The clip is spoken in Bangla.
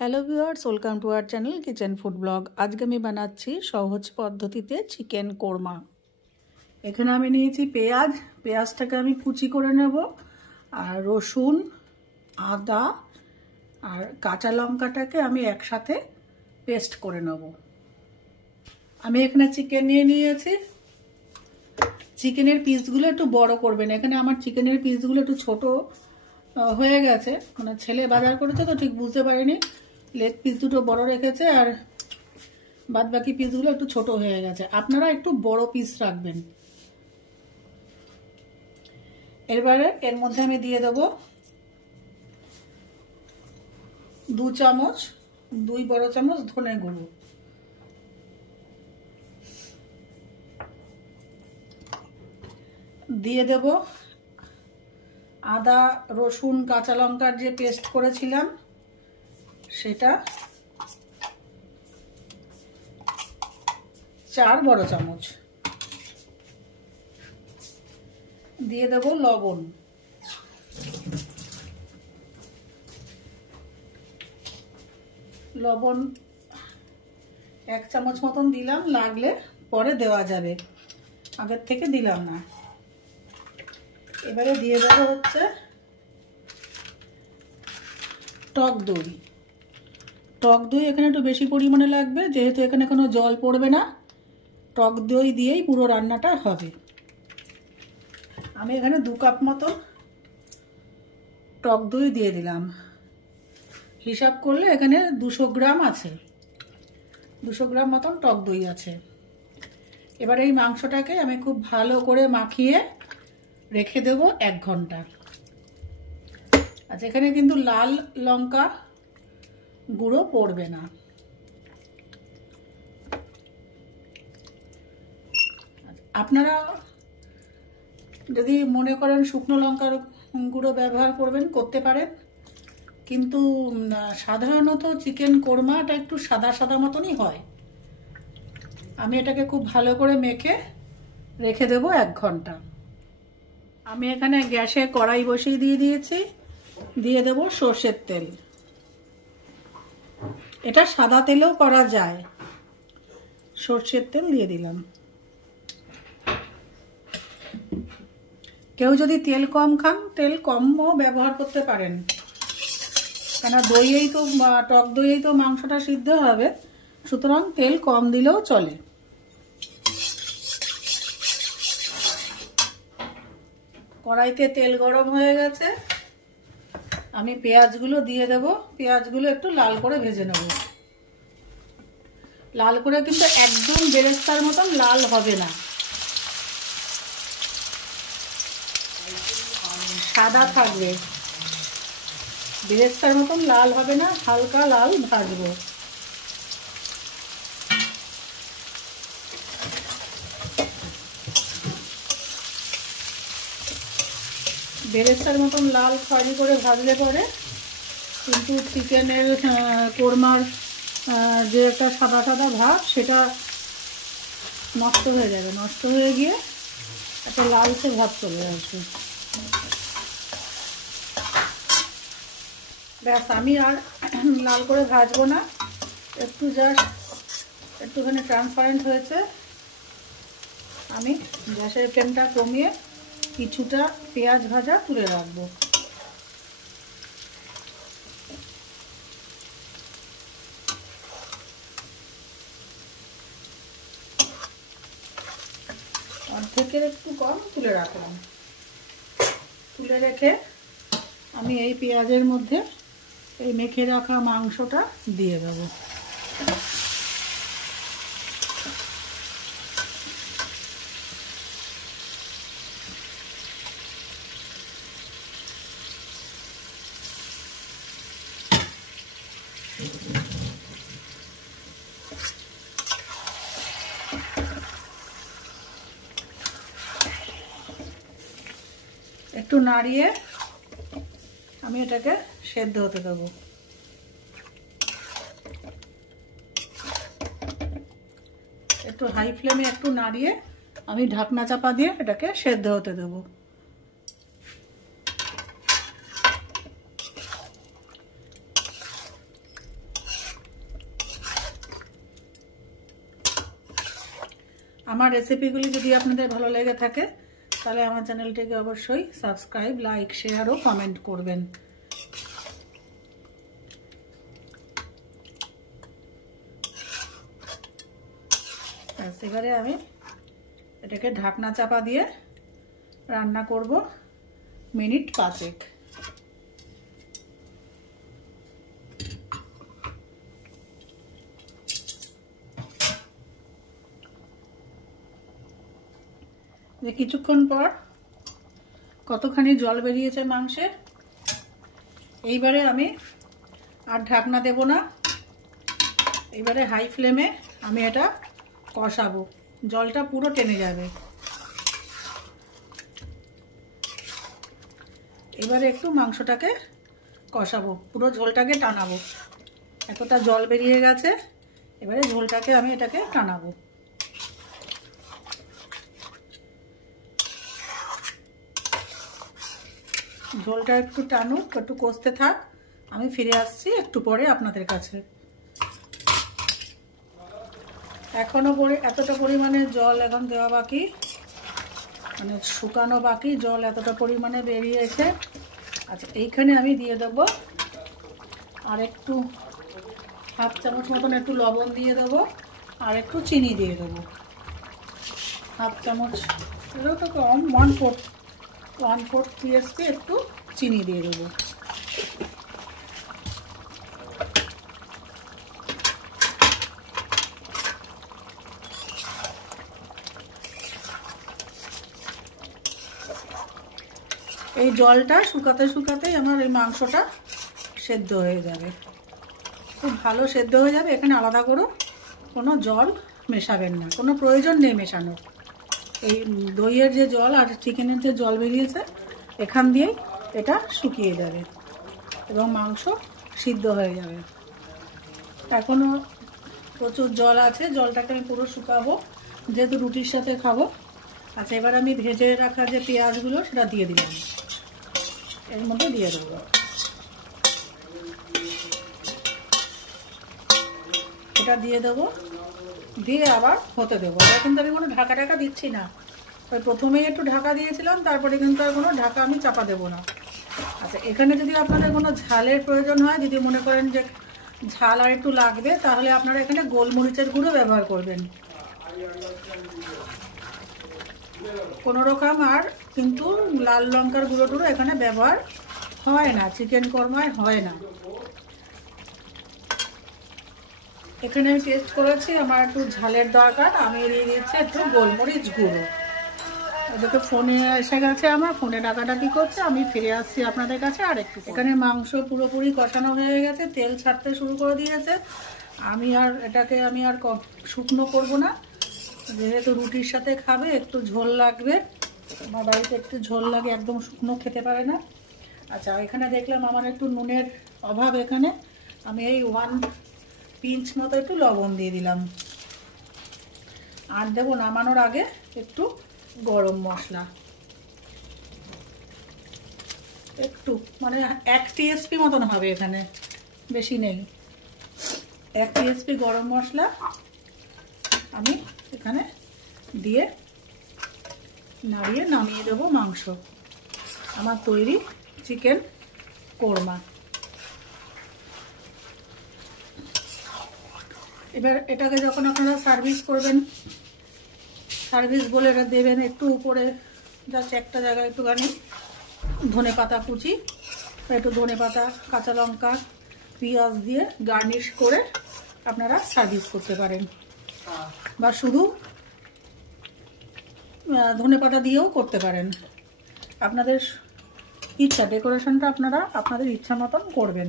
Hello viewers, welcome to our channel kitchen food blog. আজকে আমি বানাচ্ছি সহজ পদ্ধতিতে চিকেন কোরমা। এখানে আমি নিয়েছি পেঁয়াজটাকে আমি কুচি করে নেব, আর রসুন, আদা আর কাঁচা লঙ্কাটাকে আমি একসাথে পেস্ট করে নেব। আমি এখানে চিকেন নিয়ে নিয়েছি। চিকেনের পিসগুলো একটু বড় করবেন। এখানে আমার চিকেনের পিসগুলো একটু ছোট হয়ে গেছে, মানে ছেলে বাজার করেছে তো ঠিক বুঝতে পারিনি। লেগ পিস দুটো বড় রেখেছে আর বাদ বাকি পিসগুলো একটু ছোট হয়ে গেছে। আপনারা একটু বড় পিস রাখবেন। এবারে এর মধ্যে আমি দিয়ে দেবো 2 বড় চামচ ধনে গুঁড়ো, দিয়ে দেব আদা রসুন কাঁচা লঙ্কার যে পেস্ট করেছিলাম সেটা 4 বড় চামচ, দিয়ে দেব লবণ, লবণ 1 চামচ মতন দিলাম, লাগলে পরে দেওয়া যাবে, আগের থেকে দিলাম না। এবারে দিয়ে দেবো হচ্ছে টক দই। টক দই এখানে একটু বেশি পরিমাণে লাগবে, যেহেতু এখানে কোনো জল পড়বে না। টক দই দিয়েই পুরো রান্নাটা হবে। আমি এখানে 2 কাপ মতো টক দই দিয়ে দিলাম। হিসাব করলে এখানে 200 গ্রাম আছে, 200 গ্রাম মতন টক দই আছে। এবার এই মাংসটাকে আমি খুব ভালো করে মাখিয়ে রেখে দেব 1 ঘন্টা। আচ্ছা, এখানে কিন্তু লাল লঙ্কা গুঁড়ো পড়বে না। আপনারা যদি মনে করেন শুকনো লঙ্কার গুঁড়ো ব্যবহার করতে পারেন, কিন্তু সাধারণত চিকেন কোরমাটা একটু সাদা সাদা মতনই হয়। আমি এটাকে খুব ভালো করে মেখে রেখে দেব 1 ঘন্টা। আমি এখানে গ্যাসে কড়াই বসিয়ে দিয়েছি, দিয়ে দেব সর্ষের তেল। এটা সাদা তেলেও করা যায়। সর্ষের তেল দিয়ে দিলাম। কেউ যদি তেল কম খান, তেল কমও ব্যবহার করতে পারেন, কেন দইয়েই তো টক দইয়েই তো মাংসটা সিদ্ধ হবে, সুতরাং তেল কম দিলেও চলে। কড়াইতে তেল গরম হয়ে গেছে, আমি পেঁয়াজগুলো দিয়ে দেব। পেঁয়াজগুলো একটু লাল করে ভেজে নেব। লাল করে কিন্তু একদম বেরেস্তার মতন লাল হবে না, সাদা থাকবে। বেরেস্তার মতন লাল হবে না, হালকা লাল ভাজবো। বেরেস্তার মতন লাল খয়েরি করে ভাজলে পরে কিন্তু চিকেনের কোরমার যে একটা সাদা সাদা ভাব, সেটা নষ্ট হয়ে যাবে। নষ্ট হয়ে গিয়ে একটা লালচে ভাব চলে আসবে। ব্যাস, আমি আর লাল করে ভাজবো না, একটু জাস্ট একটুখানি ট্রান্সপারেন্ট হয়েছে। আমি গ্যাসের ফ্লেমটা কমিয়ে কিছুটা পেঁয়াজ ভাজা তুলে রাখবো। অর্ধেকের একটু কম তুলে রাখলাম। তুলে রেখে আমি এই পেঁয়াজের মধ্যে এই মেখে রাখা মাংসটা দিয়ে দেবো। একটু নাড়িয়ে আমি এটাকে সেদ্ধ হতে দেবো। একটু হাই ফ্লেমে একটু নাড়িয়ে আমি ঢাকনা চাপা দিয়ে এটাকে সেদ্ধ হতে দেবো। আমার রেসিপিগুলি যদি আপনাদের ভালো লেগে থাকে তাহলে আমার চ্যানেলটিকে অবশ্যই সাবস্ক্রাইব, লাইক, শেয়ার ও কমেন্ট করবেন। এবারে আমি এটাকে ঢাকনা চাপা দিয়ে রান্না করব মিনিট 5। কিছুক্ষণ পর কতখানি জল বেরিয়েছে মাংসে। এইবারে আমি আর ঢাকনা দেব না, এবারে হাই ফ্লেমে আমি এটা কষাবো, জলটা পুরো টেনে যাবে। এবারে একটু মাংসটাকে কষাবো, পুরো ঝোলটাকে টানাবো। এতটা জল বেরিয়ে গেছে, এবারে ঝোলটাকে আমি এটাকে টানাবো। ঝোলটা একটু টানুক, একটু কষতে থাক, আমি ফিরে আসছি একটু পরে আপনাদের কাছে। এখনো এতটা পরিমাণে জল এখন দেওয়া বাকি, মানে শুকানো বাকি, জল এতটা পরিমাণে বেরিয়েছে। আচ্ছা, এইখানে আমি দিয়ে দেবো আর একটু হাফ চামচ মতন একটু লবণ দিয়ে দেবো, আর একটু চিনি দিয়ে দেবো, হাফ চামচ, এটাও তো কম, 1/4 টিএসপি একটু চিনি দিয়ে দেবো। এই জলটা শুকাতে শুকাতেই আমার এই মাংসটা সেদ্ধ হয়ে যাবে, খুব ভালো সেদ্ধ হয়ে যাবে। এখানে আলাদা করে কোনো জল মেশাবেন না, কোনো প্রয়োজন নেই মেশানোর। এই দইয়ের যে জল আর চিকেনের যে জল বেরিয়েছে এখান দিয়েই এটা শুকিয়ে যাবে এবং মাংস সিদ্ধ হয়ে যাবে। এখনও প্রচুর জল আছে, জলটাকে আমি পুরো শুকাবো যেহেতু রুটির সাথে খাবো। আচ্ছা, এবার আমি ভেজে রাখা যে পেঁয়াজগুলো সেটা দিয়ে দিলাম, এর মধ্যে দিয়ে দেবো। এটা দিয়ে দেবো, দিয়ে আবার হতে দেবো। আর কিন্তু আমি কোনো ঢাকা দিচ্ছি না, ওই প্রথমেই একটু ঢাকা দিয়েছিলাম, তারপরে কিন্তু আর কোনো ঢাকা আমি চাপা দেবো না। আচ্ছা, এখানে যদি আপনাদের কোনো ঝালের প্রয়োজন হয়, যদি মনে করেন যে ঝাল আর একটু লাগবে, তাহলে আপনারা এখানে গোলমরিচের গুঁড়ো ব্যবহার করবেন। কোনো রকম আর কিন্তু লাল লঙ্কার গুঁড়ো টুড়ো এখানে ব্যবহার হয় না, চিকেন কোরমায় হয় না। এখানে আমি টেস্ট করেছি, আমার একটু ঝালের দরকার, আমি দিয়ে দিচ্ছি একটু গোলমরিচ গুঁড়ো। এদিকে ফোনে এসে গেছে, আমার ফোনে ডাকাডাকি করছে, আমি ফিরে আসছি আপনাদের কাছে আর একটু। এখানে মাংস পুরোপুরি কষানো হয়ে গেছে, তেল ছাড়তে শুরু করে দিয়েছে। এটাকে আমি আর শুকনো করব না, যেহেতু রুটির সাথে খাবে একটু ঝোল লাগবে। আমার বাড়িতে একটু ঝোল লাগে, একদম শুকনো খেতে পারে না। আচ্ছা, এখানে দেখলাম আমার একটু নুনের অভাব, এখানে আমি এই 1 পিঞ্চ মতো একটু লবণ দিয়ে দিলাম। আর দেবো নামানোর আগে একটু গরম মশলা, একটু মানে 1 টিএসপি মতন হবে, এখানে বেশি নেই। 1 টিএসপি গরম মশলা আমি এখানে দিয়ে নাড়িয়ে নামিয়ে দেবো মাংস। আমার তৈরি চিকেন কোরমা। এবার এটাকে যখন আপনারা সার্ভিস করবেন, সার্ভিস বলে এটা দেবেন, একটু উপরে জাস্ট একটা জায়গায় একটুখানি ধনেপাতা কুচি, একটু ধনেপাতা, কাঁচা লঙ্কা, পেঁয়াজ দিয়ে গার্নিশ করে আপনারা সার্ভিস করতে পারেন, বা শুধু ধনেপাতা দিয়েও করতে পারেন। আপনাদের ইচ্ছা, ডেকোরেশনটা আপনারা আপনাদের ইচ্ছা মতন করবেন।